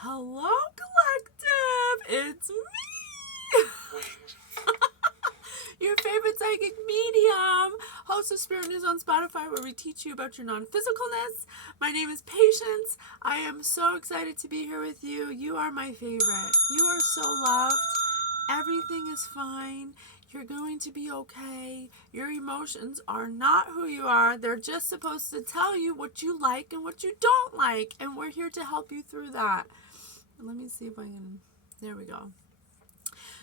Hello, collective. It's me. Your favorite psychic medium, host of Spirit News on Spotify, where we teach you about your non-physicalness. My name is Patience. I am so excited to be here with you. You are my favorite. You are so loved. Everything is fine. You're going to be okay. Your emotions are not who you are. They're just supposed to tell you what you like and what you don't like. And we're here to help you through that. Let me see if I can. There we go.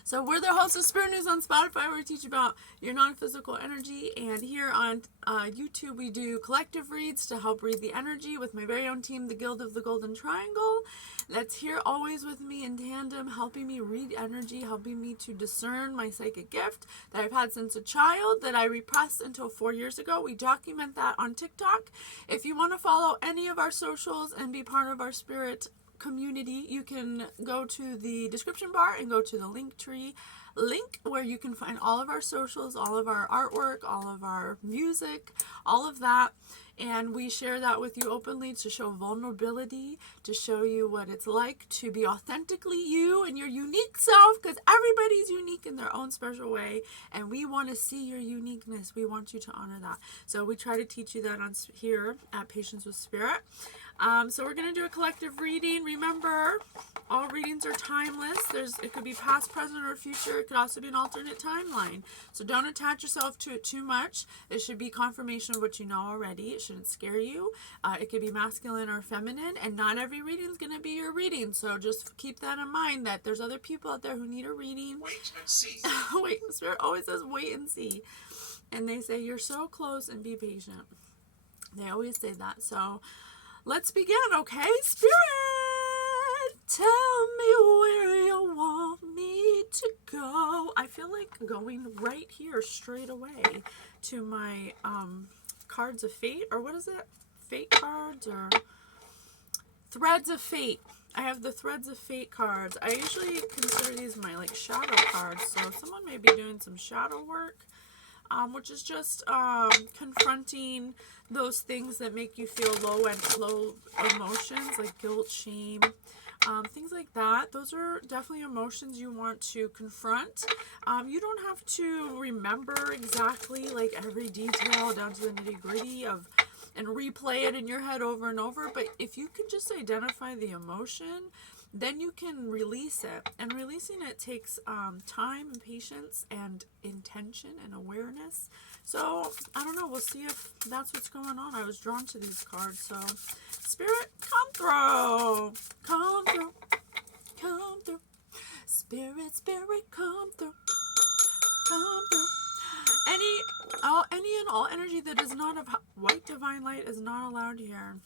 So we're the hosts of Spirit News on Spotify, where we teach about your non-physical energy. And here on YouTube, we do collective reads to help read the energy with my very own team, the Guild of the Golden Triangle. That's here always with me in tandem, helping me read energy, helping me to discern my psychic gift that I've had since a child, that I repressed until 4 years ago. We document that on TikTok. If you want to follow any of our socials and be part of our spirit community, you can go to the description bar and go to the Linktree link, where you can find all of our socials, all of our artwork, all of our music, all of that. And we share that with you openly to show vulnerability, to show you what it's like to be authentically you and your unique self, because everybody's unique in their own special way, and we want to see your uniqueness. We want you to honor that. So we try to teach you that on here at Patience with Spirit. So we're going to do a collective reading. Remember, all readings are timeless. It could be past, present, or future. It could also be an alternate timeline. So don't attach yourself to it too much. It should be confirmation of what you know already. It shouldn't scare you. It could be masculine or feminine, and not every reading is going to be your reading. So just keep that in mind, that there's other people out there who need a reading. Wait and see. Wait, Spirit always says wait and see. And they say you're so close and be patient. They always say that. So let's begin, okay? Spirit, tell me where you want me to go. I feel like going right here straight away to my cards of fate, or what is it? Fate cards, or threads of fate. I have the threads of fate cards. I usually consider these my like shadow cards. So someone may be doing some shadow work, which is just confronting those things that make you feel low emotions, like guilt, shame, things like that. Those are definitely emotions you want to confront. You don't have to remember exactly like every detail down to the nitty-gritty of and replay it in your head over and over, but if you can just identify the emotion, then you can release it. And releasing it takes time and patience and intention and awareness. So I don't know, we'll see if that's what's going on. I was drawn to these cards. So Spirit, come through, come through, come through. Spirit, Spirit, come through, come through. Any and all energy that is not of white divine light is not allowed here.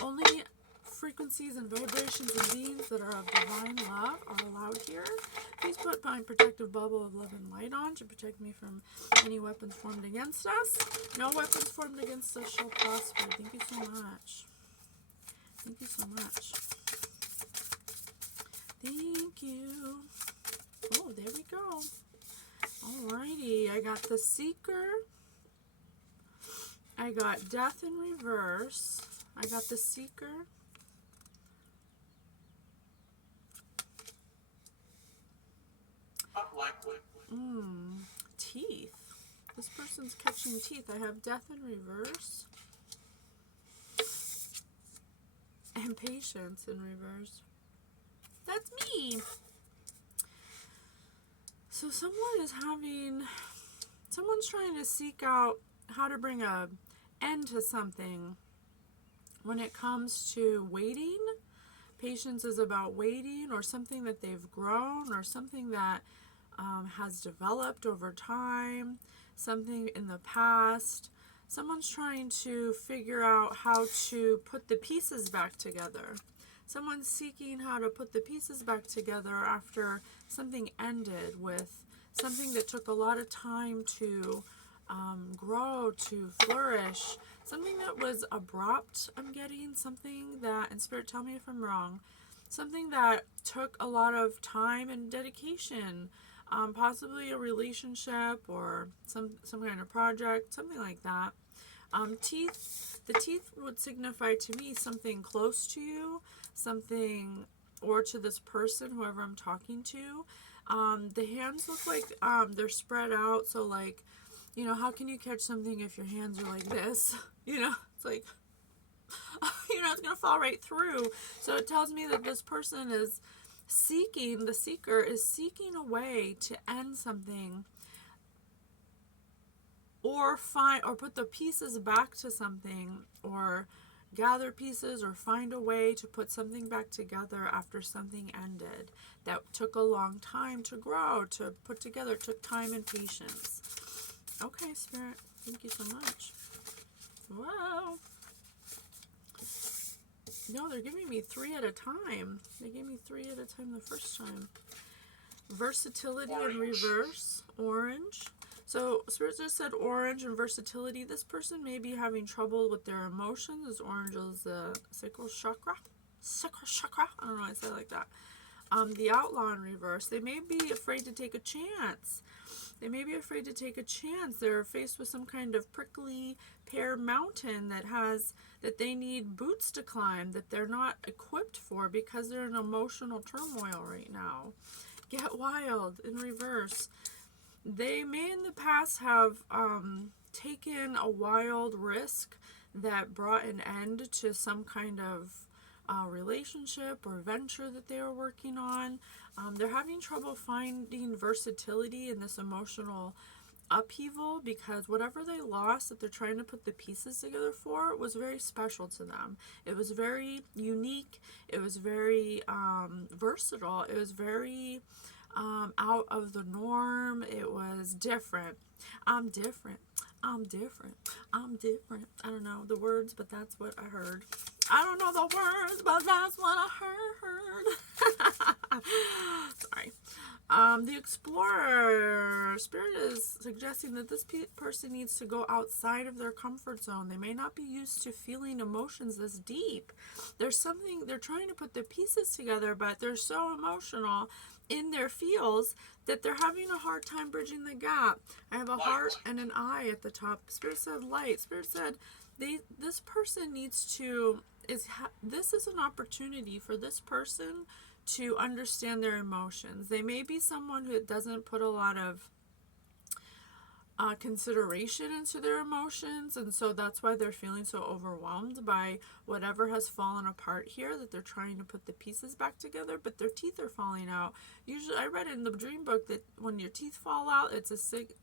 Only frequencies and vibrations and beings that are of divine love are allowed here. Please put my protective bubble of love and light on to protect me from any weapons formed against us. No weapons formed against us shall prosper. Thank you so much. Thank you so much. Thank you. Oh, there we go. Alrighty, I got the Seeker. I got Death in Reverse. I got the Seeker. Unlikely. Teeth. This person's catching teeth. I have Death in Reverse. And Patience in Reverse. That's me. So someone's trying to seek out how to bring a end to something. When it comes to waiting, patience is about waiting, or something that they've grown, or something that has developed over time, something in the past. Someone's trying to figure out how to put the pieces back together. Someone's seeking how to put the pieces back together after something ended, with something that took a lot of time to grow, to flourish. Something that was abrupt, I'm getting. Something that, and Spirit, tell me if I'm wrong, something that took a lot of time and dedication. Possibly a relationship or some kind of project, something like that. Teeth, the teeth would signify to me something close to you, something, or to this person, whoever I'm talking to. The hands look like they're spread out, so like, you know, how can you catch something if your hands are like this? You know, it's like, you know, it's going to fall right through. So it tells me that this person is seeking, the seeker is seeking a way to end something, or find, or put the pieces back to something, or gather pieces, or find a way to put something back together after something ended that took a long time to grow, to put together, took time and patience. Okay, Spirit, thank you so much. Wow. No, they're giving me 3 at a time. They gave me 3 at a time the first time. Versatility in reverse, orange. So Spirit just said orange and versatility. This person may be having trouble with their emotions, as orange is the sacral chakra. Sacral chakra. I don't know why I say it like that. The outlaw in reverse. They may be afraid to take a chance. They may be afraid to take a chance. They're faced with some kind of prickly pear mountain that they need boots to climb, that they're not equipped for because they're in emotional turmoil right now. Get wild in reverse. They may in the past have taken a wild risk that brought an end to some kind of relationship or venture that they were working on. They're having trouble finding versatility in this emotional upheaval, because whatever they lost that they're trying to put the pieces together for was very special to them. It was very unique. It was very versatile. It was very out of the norm. It was different. I'm different. I'm different. I'm different. I don't know the words, but that's what I heard. I don't know the words, but that's what I heard. Sorry. The explorer. Spirit is suggesting that this person needs to go outside of their comfort zone. They may not be used to feeling emotions this deep. There's something, they're trying to put the pieces together, but they're so emotional in their feels that they're having a hard time bridging the gap. I have a heart and an eye at the top. Spirit said light. Spirit said this person needs to, this is an opportunity for this person to understand their emotions. They may be someone who doesn't put a lot of consideration into their emotions, and so that's why they're feeling so overwhelmed by whatever has fallen apart here, that they're trying to put the pieces back together, but their teeth are falling out. Usually, I read in the dream book that when your teeth fall out, it's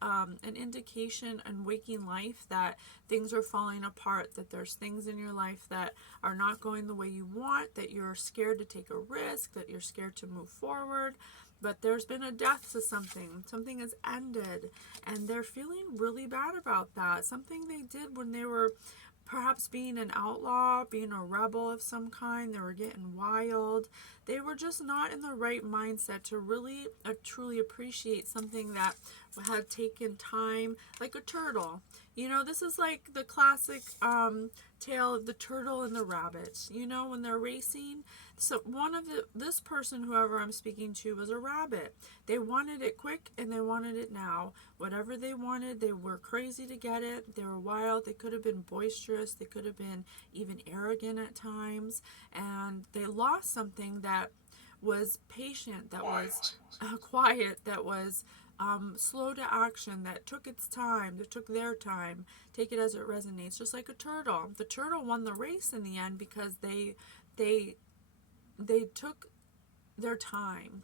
an indication in waking life that things are falling apart, that there's things in your life that are not going the way you want, that you're scared to take a risk, that you're scared to move forward. But there's been a death to something. Something has ended. And they're feeling really bad about that. Something they did when they were perhaps being an outlaw, being a rebel of some kind. They were getting wild. They were just not in the right mindset to really truly appreciate something that had taken time, like a turtle. You know, this is like the classic tale of the turtle and the rabbit. You know, when they're racing. So this person, whoever I'm speaking to, was a rabbit. They wanted it quick and they wanted it now. Whatever they wanted, they were crazy to get it. They were wild. They could have been boisterous. They could have been even arrogant at times. And they lost something that was patient, that was quiet, that was slow to action, that took its time, that took their time. Take it as it resonates, just like a turtle. The turtle won the race in the end because they took their time,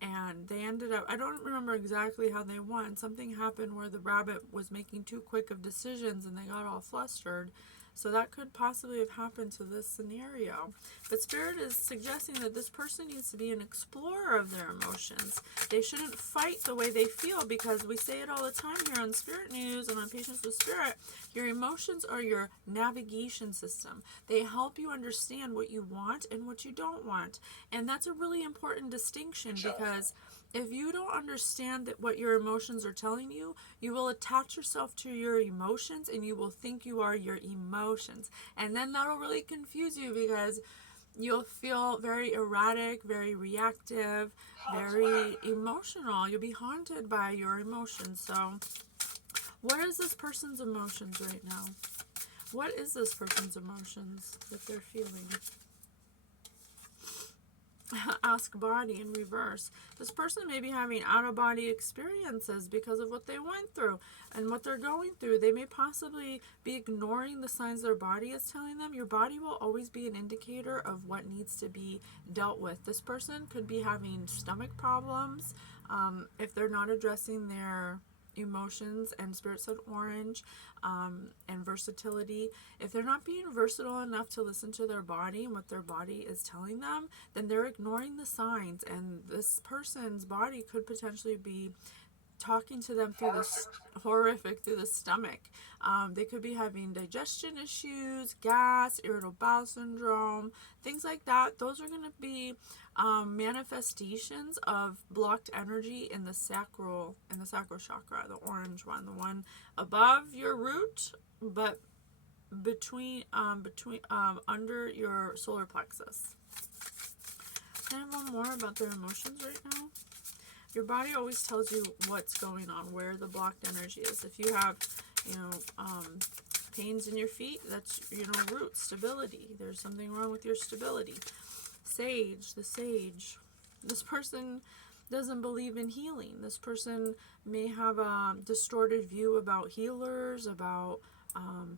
and they ended up, I don't remember exactly how they won. Something happened where the rabbit was making too quick of decisions and they got all flustered. So that could possibly have happened to this scenario. But Spirit is suggesting that this person needs to be an explorer of their emotions. They shouldn't fight the way they feel, because we say it all the time here on Spirit News and on Patience with Spirit. Your emotions are your navigation system. They help you understand what you want and what you don't want. And that's a really important distinction, because if you don't understand that what your emotions are telling you, you will attach yourself to your emotions and you will think you are your emotions. And then that'll really confuse you, because you'll feel very erratic, very reactive, very emotional. You'll be haunted by your emotions. So what is this person's emotions right now? What is this person's emotions that they're feeling? Ask body in reverse. This person may be having out-of-body experiences because of what they went through and what they're going through. They may possibly be ignoring the signs their body is telling them. Your body will always be an indicator of what needs to be dealt with. This person could be having stomach problems if they're not addressing their emotions, and Spirit said orange, and versatility. If they're not being versatile enough to listen to their body and what their body is telling them, then they're ignoring the signs, and this person's body could potentially be talking to them through through the stomach. They could be having digestion issues, gas, irritable bowel syndrome, things like that. Those are going to be manifestations of blocked energy in the sacral chakra, the orange one, the one above your root, but between under your solar plexus. Can I have one more about their emotions right now? Your body always tells you what's going on, where the blocked energy is. If you have, pains in your feet, that's, root stability. There's something wrong with your stability. Sage, the sage. This person doesn't believe in healing. This person may have a distorted view about healers, about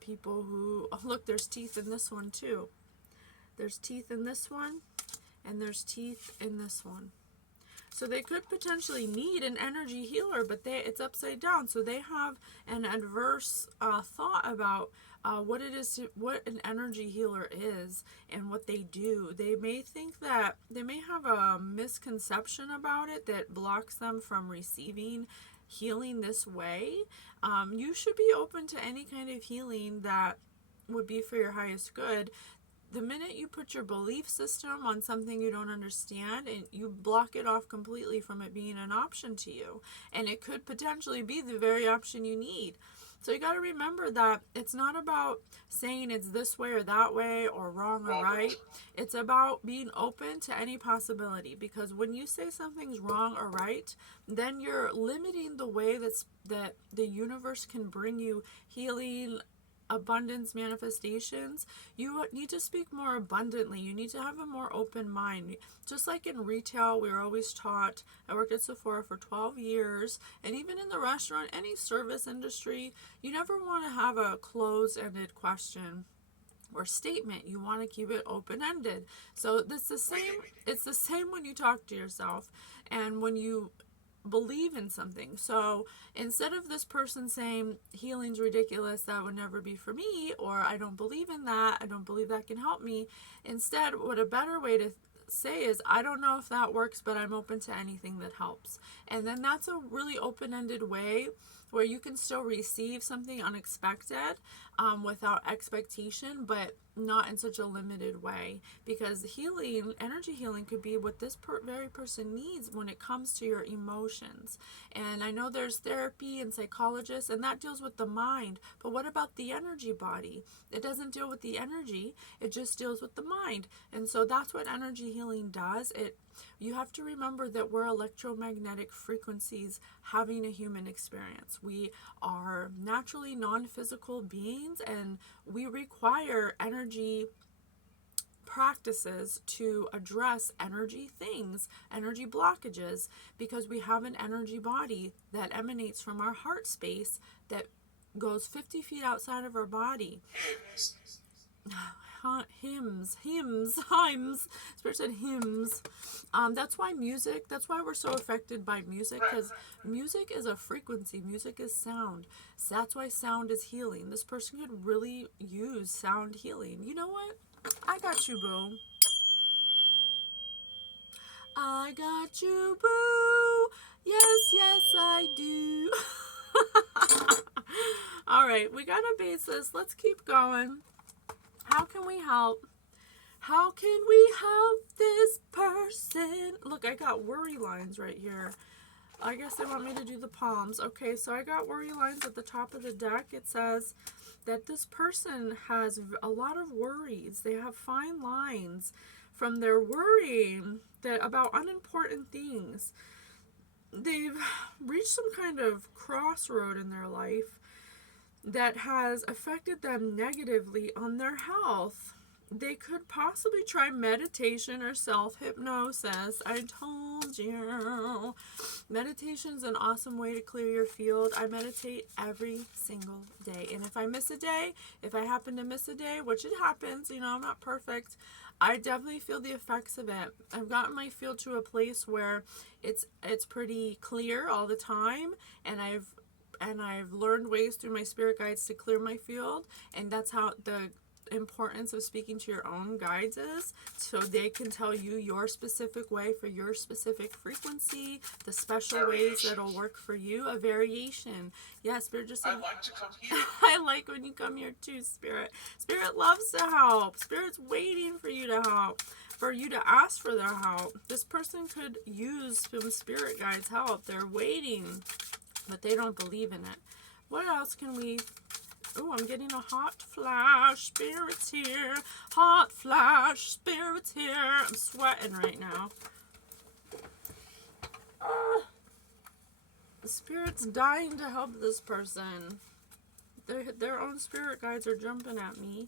people who, look, there's teeth in this one too. There's teeth in this one, and there's teeth in this one. So they could potentially need an energy healer, but it's upside down. So they have an adverse thought about what it is, what an energy healer is and what they do. They may think that, they may have a misconception about it that blocks them from receiving healing this way. You should be open to any kind of healing that would be for your highest good. The minute you put your belief system on something you don't understand, and you block it off completely from it being an option to you, and it could potentially be the very option you need. So you got to remember that it's not about saying it's this way or that way or wrong or right. It's about being open to any possibility, because when you say something's wrong or right, then you're limiting the way that the universe can bring you healing, abundance, manifestations. You need to speak more abundantly. You need to have a more open mind. Just like in retail, we were always taught, I worked at Sephora for 12 years, and even in the restaurant, any service industry, you never want to have a closed-ended question or statement. You want to keep it open-ended. So it's the same when you talk to yourself and when you believe in something. So instead of this person saying healing's ridiculous, that would never be for me, or I don't believe in that, I don't believe that can help me, instead, what a better way to say is, I don't know if that works, but I'm open to anything that helps. And then that's a really open-ended way where you can still receive something unexpected without expectation, but not in such a limited way, because healing, energy healing, could be what this very person needs when it comes to your emotions. And I know there's therapy and psychologists, and that deals with the mind, but what about the energy body? It doesn't deal with the energy, it just deals with the mind. And so that's what energy healing does. You have to remember that we're electromagnetic frequencies having a human experience. We are naturally non-physical beings, and we require energy practices to address energy things, energy blockages, because we have an energy body that emanates from our heart space that goes 50 feet outside of our body. Hymns. Spirit said hymns. That's why we're so affected by music, because music is a frequency. Music is sound. So that's why sound is healing. This person could really use sound healing. You know what? I got you, boo. I got you, boo. Yes, I do. All right, we got a basis. Let's keep going. How can we help? How can we help this person? Look, I got worry lines right here. I guess they want me to do the palms. Okay, so I got worry lines at the top of the deck. It says that this person has a lot of worries. They have fine lines from their worrying about unimportant things. They've reached some kind of crossroad in their life. that has affected them negatively on their health. They could possibly try meditation or self-hypnosis. I told you. Meditation's an awesome way to clear your field. I meditate every single day. And if I miss a day, if I happen to miss a day, which it happens, you know, I'm not perfect, I definitely feel the effects of it. I've gotten my field to a place where it's pretty clear all the time, and I've learned ways through my spirit guides to clear my field, and that's how the importance of speaking to your own guides is, so they can tell you your specific way for your specific frequency, the special ways that'll work for you. A variation. Yeah, Spirit just said, I like to come here. I like when you come here too, Spirit. Spirit loves to help. Spirit's waiting for you to help, for you to ask for their help. This person could use some spirit guides' help. They're waiting, but they don't believe in it. What else can we... Oh, I'm getting a hot flash. Spirit's here. Hot flash. Spirit's here. I'm sweating right now. The Spirit's dying to help this person. Their own spirit guides are jumping at me.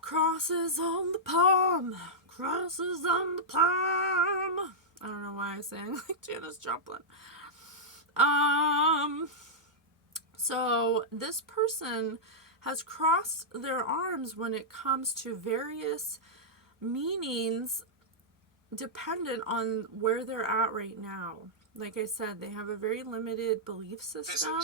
Crosses on the palm. Crosses on the palm. I don't know why I sang like Janis Joplin. So this person has crossed their arms when it comes to various meanings dependent on where they're at right now. Like I said, they have a very limited belief system.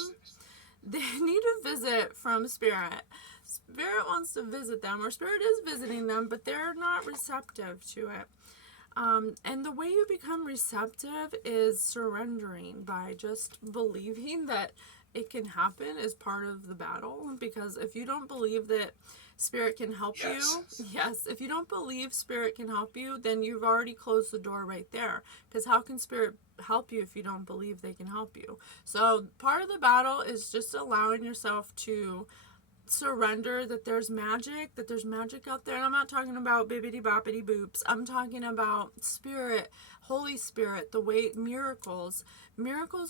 They need a visit from Spirit. Spirit wants to visit them, or Spirit is visiting them, but they're not receptive to it. And the way you become receptive is surrendering, by just believing that it can happen as part of the battle. Because if you don't believe that Spirit can help you, if you don't believe Spirit can help you, then you've already closed the door right there. Because how can Spirit help you if you don't believe they can help you? So part of the battle is just allowing yourself to surrender that there's magic out there. And I'm not talking about bibbity boppity boops. I'm talking about Spirit, Holy Spirit, the way miracles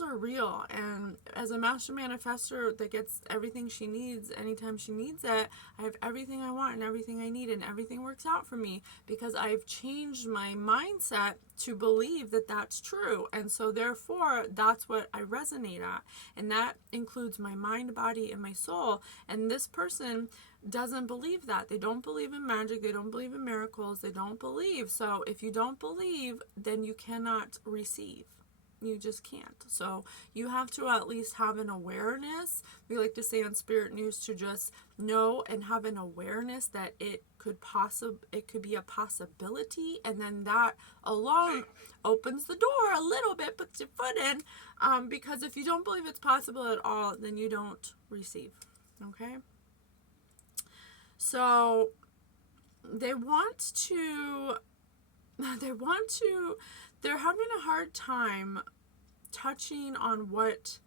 are real. And as a master manifestor that gets everything she needs anytime she needs it, I have everything I want and everything I need, and everything works out for me because I've changed my mindset to believe that that's true. And so therefore that's what I resonate at, and that includes my mind, body, and my soul. And this person doesn't believe that. They don't believe in magic. They don't believe in miracles. They don't believe. So if you don't believe, then you cannot receive. You just can't. So you have to at least have an awareness. We like to say on Spirit News to just know and have an awareness that it could be a possibility, and then that alone opens the door a little bit, puts your foot in, because if you don't believe it's possible at all, then you don't receive. Okay? So they're having a hard time touching on what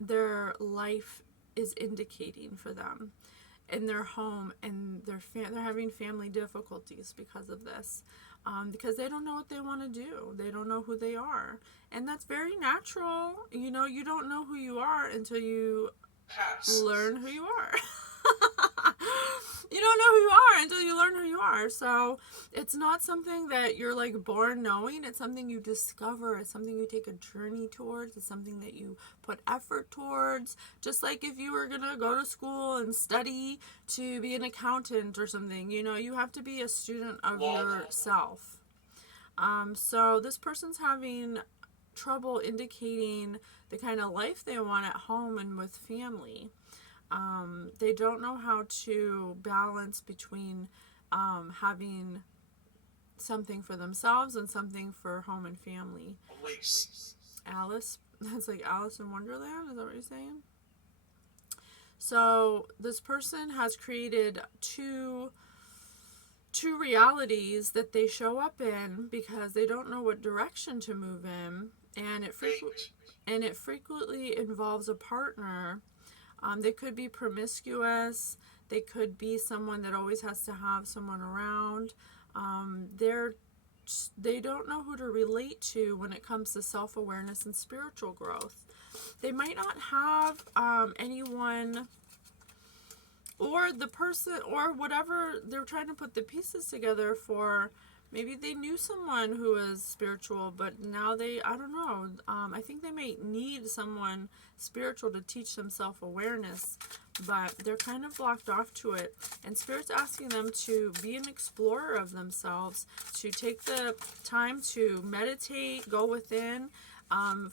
their life is indicating for them in their home, and they're having family difficulties because of this, because they don't know what they want to do. They don't know who they are, and that's very natural. You know, you don't know who you are until you learn who you are. You don't know who you are until you learn who you are. So it's not something that you're like born knowing. It's something you discover. It's something you take a journey towards. It's something that you put effort towards. Just like if you were going to go to school and study to be an accountant or something, you know, you have to be a student of yourself. So this person's having trouble indicating the kind of life they want at home and with family. They don't know how to balance between having something for themselves and something for home and family. Alice? That's like Alice in Wonderland? Is that what you're saying? So this person has created two realities that they show up in because they don't know what direction to move in, and it frequently involves a partner. They could be promiscuous. They could be someone that always has to have someone around. They're they don't know who to relate to when it comes to self-awareness and spiritual growth. They might not have anyone, or the person, or whatever they're trying to put the pieces together for. Maybe they knew someone who was spiritual, but now I don't know. I think they may need someone spiritual to teach them self-awareness, but they're kind of blocked off to it. And Spirit's asking them to be an explorer of themselves, to take the time to meditate, go within. On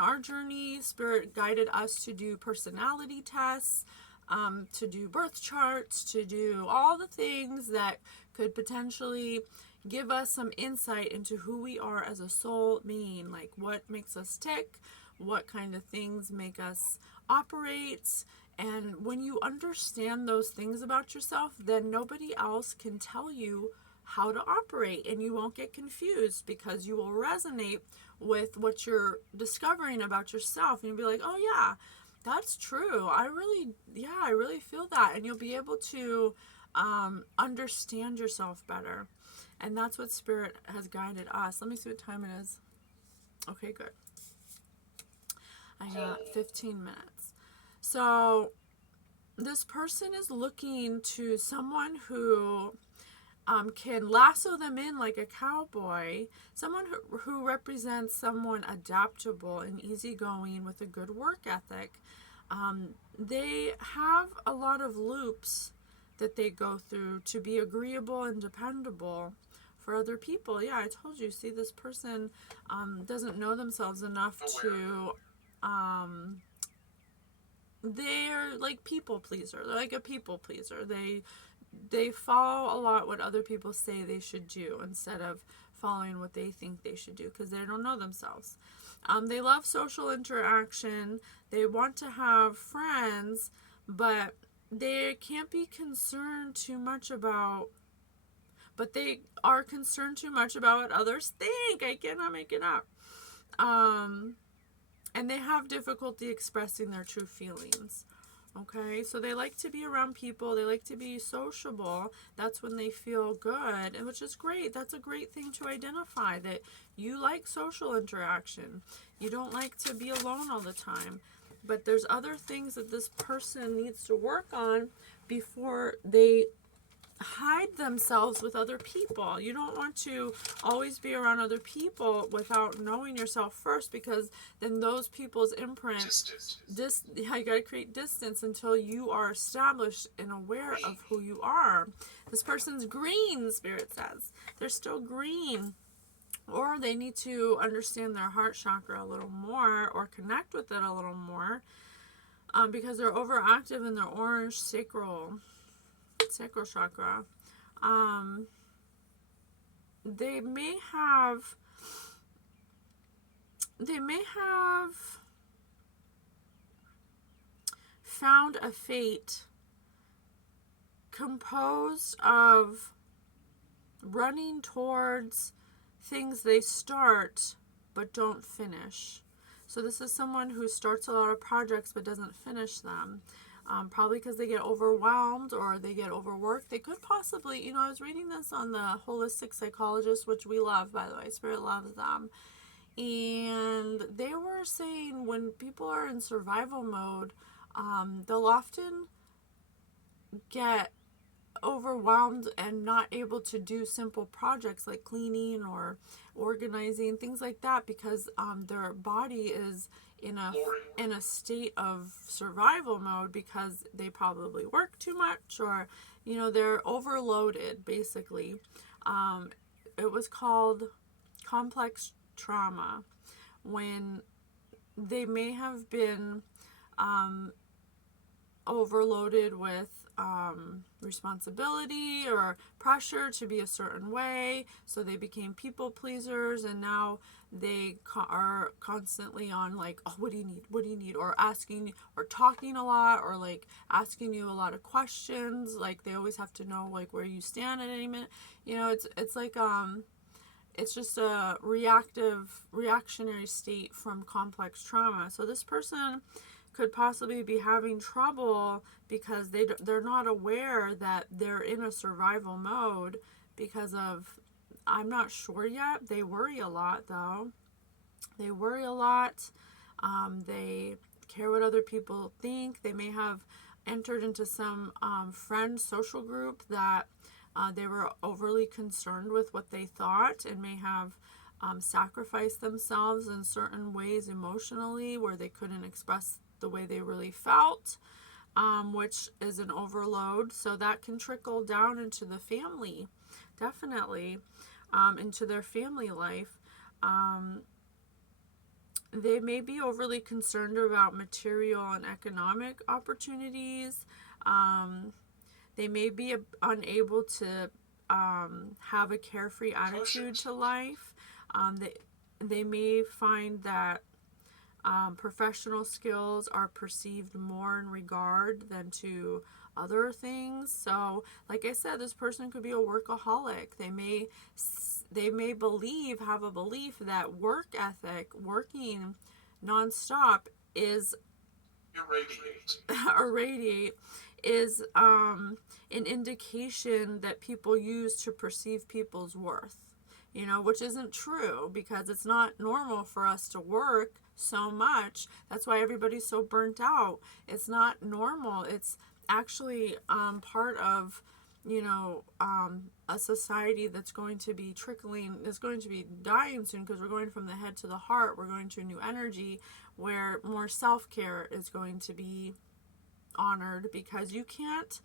our journey, Spirit guided us to do personality tests, to do birth charts, to do all the things that could potentially give us some insight into who we are as a soul being, like what makes us tick, what kind of things make us operate. And when you understand those things about yourself, then nobody else can tell you how to operate, and you won't get confused because you will resonate with what you're discovering about yourself, and you'll be like, oh yeah, that's true. I really feel that. And you'll be able to understand yourself better. And that's what Spirit has guided us. Let me see what time it is. Okay, good. I got 15 minutes. So this person is looking to someone who can lasso them in like a cowboy, someone who represents someone adaptable and easygoing with a good work ethic. They have a lot of loops that they go through to be agreeable and dependable for other people. Yeah, I told you, see, this person doesn't know themselves enough to, they're like people pleaser. They're like a people pleaser. They follow a lot what other people say they should do instead of following what they think they should do because they don't know themselves. They love social interaction. They want to have friends, but they can't be concerned too much about, but they are concerned too much about what others think. I cannot make it up. And they have difficulty expressing their true feelings. Okay, so they like to be around people. They like to be sociable. That's when they feel good, which is great. That's a great thing to identify, that you like social interaction. You don't like to be alone all the time. But there's other things that this person needs to work on before they hide themselves with other people. You don't want to always be around other people without knowing yourself first, because then those people's imprint, you gotta create distance until you are established and aware of who you are. This person's green, Spirit says. They're still green. Or they need to understand their heart chakra a little more, or connect with it a little more, because they're overactive in their orange sacral chakra. They may have found a fate composed of running towards things they start but don't finish. So this is someone who starts a lot of projects but doesn't finish them. Probably because they get overwhelmed or they get overworked. They could possibly, I was reading this on the Holistic Psychologist, which we love, by the way. Spirit loves them. And they were saying when people are in survival mode, they'll often get overwhelmed and not able to do simple projects like cleaning or organizing, things like that, because their body is in a state of survival mode, because they probably work too much, or they're overloaded, basically. It was called complex trauma, when they may have been overloaded with responsibility or pressure to be a certain way, so they became people pleasers, and now they are constantly on like, oh, what do you need, or asking or talking a lot, or like asking you a lot of questions, like they always have to know like where you stand at any minute. It's like it's just a reactionary state from complex trauma. So this person could possibly be having trouble because they're not aware that they're in a survival mode because of I'm not sure yet. They worry a lot, though. They worry a lot. They care what other people think. They may have entered into some friend social group that they were overly concerned with what they thought, and may have sacrificed themselves in certain ways emotionally where they couldn't express the way they really felt, which is an overload. So that can trickle down into the family, definitely, into their family life. They may be overly concerned about material and economic opportunities. They may be unable to have a carefree attitude to life. They may find that professional skills are perceived more in regard than to other things. So, like I said, this person could be a workaholic. They may have a belief that work ethic, working nonstop, is irradiate is an indication that people use to perceive people's worth. Which isn't true, because it's not normal for us to work so much. That's why everybody's so burnt out. It's not normal. It's actually part of a society that's going to be dying soon, because we're going from the head to the heart. We're going to a new energy where more self-care is going to be honored, because you can't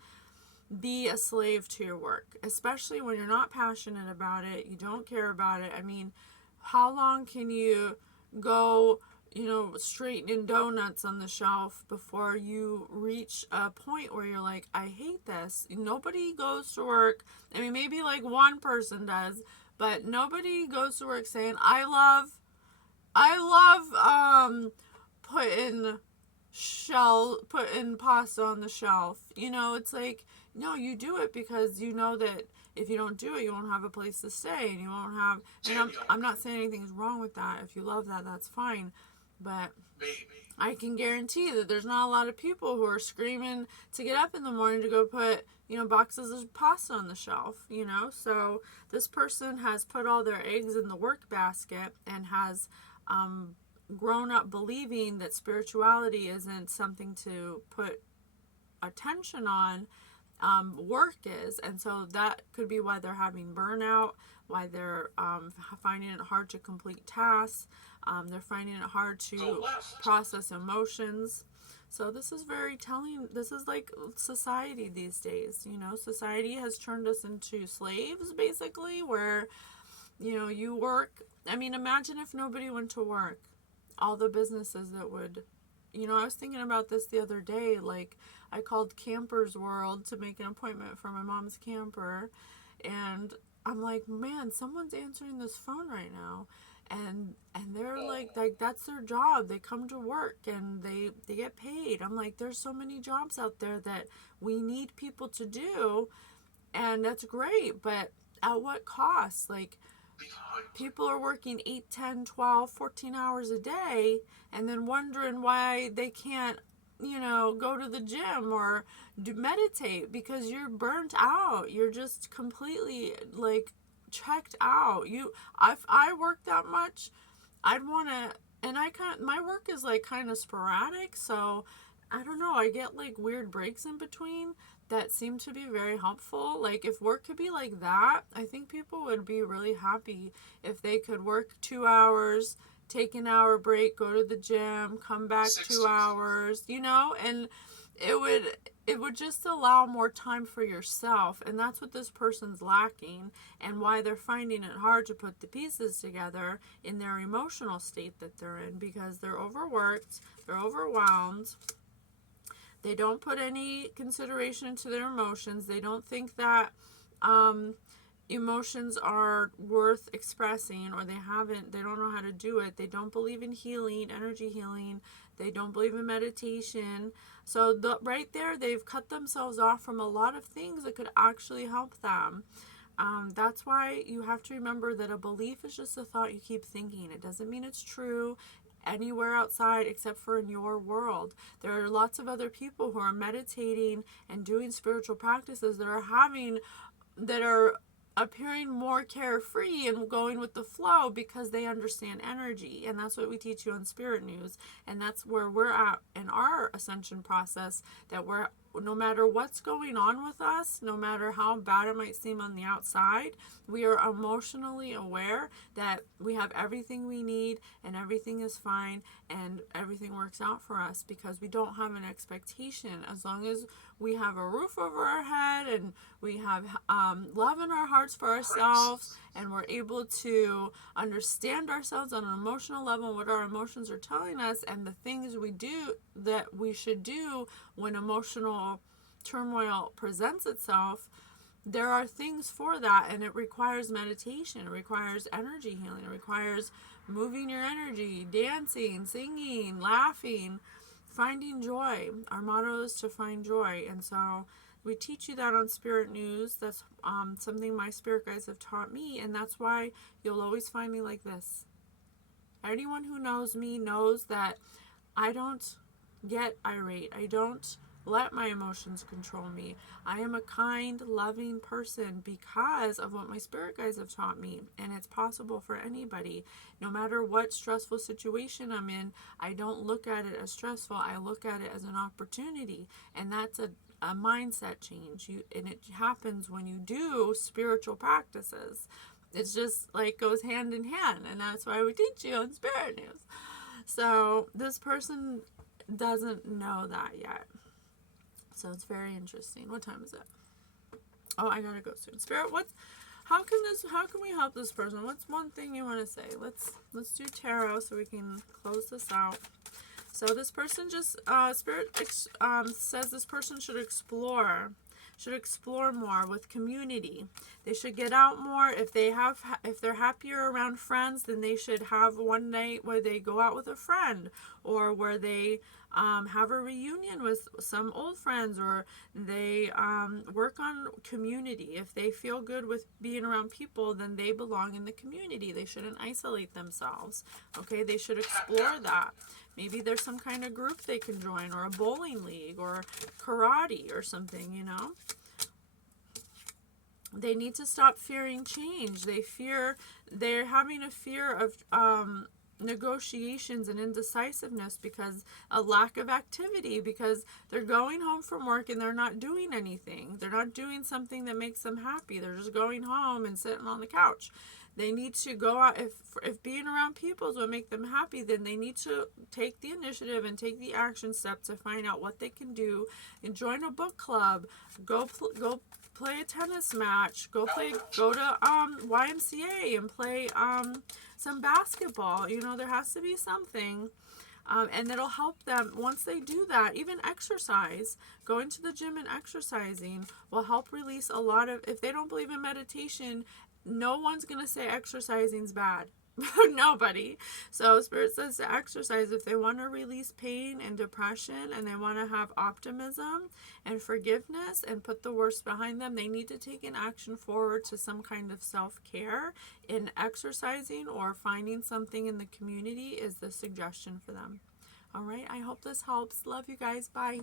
be a slave to your work, especially when you're not passionate about it, you don't care about it. I mean, how long can you go straightening donuts on the shelf before you reach a point where you're like, I hate this? Nobody goes to work. I mean, maybe like one person does, but nobody goes to work saying, I love putting pasta on the shelf. It's like, no, you do it because you know that if you don't do it, you won't have a place to stay, and you won't have, and I'm not saying anything's wrong with that. If you love that, that's fine. But I can guarantee that there's not a lot of people who are screaming to get up in the morning to go put, boxes of pasta on the shelf, So this person has put all their eggs in the work basket and has grown up believing that spirituality isn't something to put attention on. Work is. And so that could be why they're having burnout, why they're finding it hard to complete tasks. They're finding it hard to process emotions. So this is very telling. This is like society these days. Society has turned us into slaves, basically, where, you work. I mean, imagine if nobody went to work. All the businesses that would, I was thinking about this the other day. Like, I called Campers World to make an appointment for my mom's camper, and I'm like, man, someone's answering this phone right now, and they're like that's their job. They come to work and they get paid. I'm like, there's so many jobs out there that we need people to do, and that's great, but at what cost? Like, people are working 8, 10, 12, 14 hours a day, and then wondering why they can't, go to the gym or meditate, because you're burnt out. You're just completely, like, checked out. If I work that much, I'd want to, and my work is, like, kind of sporadic, so I don't know, I get, like, weird breaks in between that seem to be very helpful. Like, if work could be like that, I think people would be really happy if they could work 2 hours, take an hour break, go to the gym, come back 2 hours, and it would just allow more time for yourself. And that's what this person's lacking, and why they're finding it hard to put the pieces together in their emotional state that they're in, because they're overworked, they're overwhelmed. They don't put any consideration to their emotions. They don't think that emotions are worth expressing, or they don't know how to do it. They don't believe in healing, energy healing. They don't believe in meditation. So right there, they've cut themselves off from a lot of things that could actually help them. That's why you have to remember that a belief is just a thought you keep thinking. It doesn't mean it's true anywhere outside except for in your world. There are lots of other people who are meditating and doing spiritual practices that are appearing more carefree and going with the flow because they understand energy. And that's what we teach you on Spirit News. And that's where we're at in our ascension process, that we're, no matter what's going on with us, no matter how bad it might seem on the outside, we are emotionally aware that we have everything we need and everything is fine and everything works out for us, because we don't have an expectation. As long as we have a roof over our head and we have love in our hearts for ourselves, and we're able to understand ourselves on an emotional level, what our emotions are telling us, and the things we do that we should do when emotional turmoil presents itself, there are things for that, and it requires meditation, it requires energy healing, it requires moving your energy, dancing, singing, laughing, finding joy. Our motto is to find joy, and so we teach you that on Spirit News. That's something my spirit guides have taught me, and that's why you'll always find me like this. Anyone who knows me knows that I don't get irate. I don't let my emotions control me. I am a kind, loving person because of what my spirit guides have taught me, and it's possible for anybody. No matter what stressful situation I'm in, I don't look at it as stressful. I look at it as an opportunity, and that's a mindset change. And it happens when you do spiritual practices. It's just like goes hand in hand, and that's why we teach you on Spirit News. So this person doesn't know that yet. So it's very interesting. What time is it? Oh, I gotta go soon. Spirit, how can we help this person? What's one thing you want to say? Let's do tarot so we can close this out. So this person just, Spirit says this person should explore more with community. They should get out more. If they're happier around friends, then they should have one night where they go out with a friend, or where they have a reunion with some old friends, or they work on community. If they feel good with being around people, then they belong in the community. They shouldn't isolate themselves. Okay, they should explore that. Maybe there's some kind of group they can join, or a bowling league, or karate, or something, you know. They need to stop fearing change. They're having a fear of negotiations and indecisiveness because a lack of activity, because they're going home from work and they're not doing anything. They're not doing something that makes them happy. They're just going home and sitting on the couch. They need to go out. If being around people is what make them happy, then they need to take the initiative and take the action step to find out what they can do, and join a book club, go play a tennis match, go to YMCA and play some basketball. You know, there has to be something. And it'll help them once they do that. Even exercise, going to the gym and exercising will help release a lot of, if they don't believe in meditation, no one's going to say exercising's bad. Nobody. So Spirit says to exercise if they want to release pain and depression, and they want to have optimism and forgiveness and put the worst behind them. They need to take an action forward to some kind of self-care, in exercising or finding something in the community is the suggestion for them. All right. I hope this helps. Love you guys. Bye.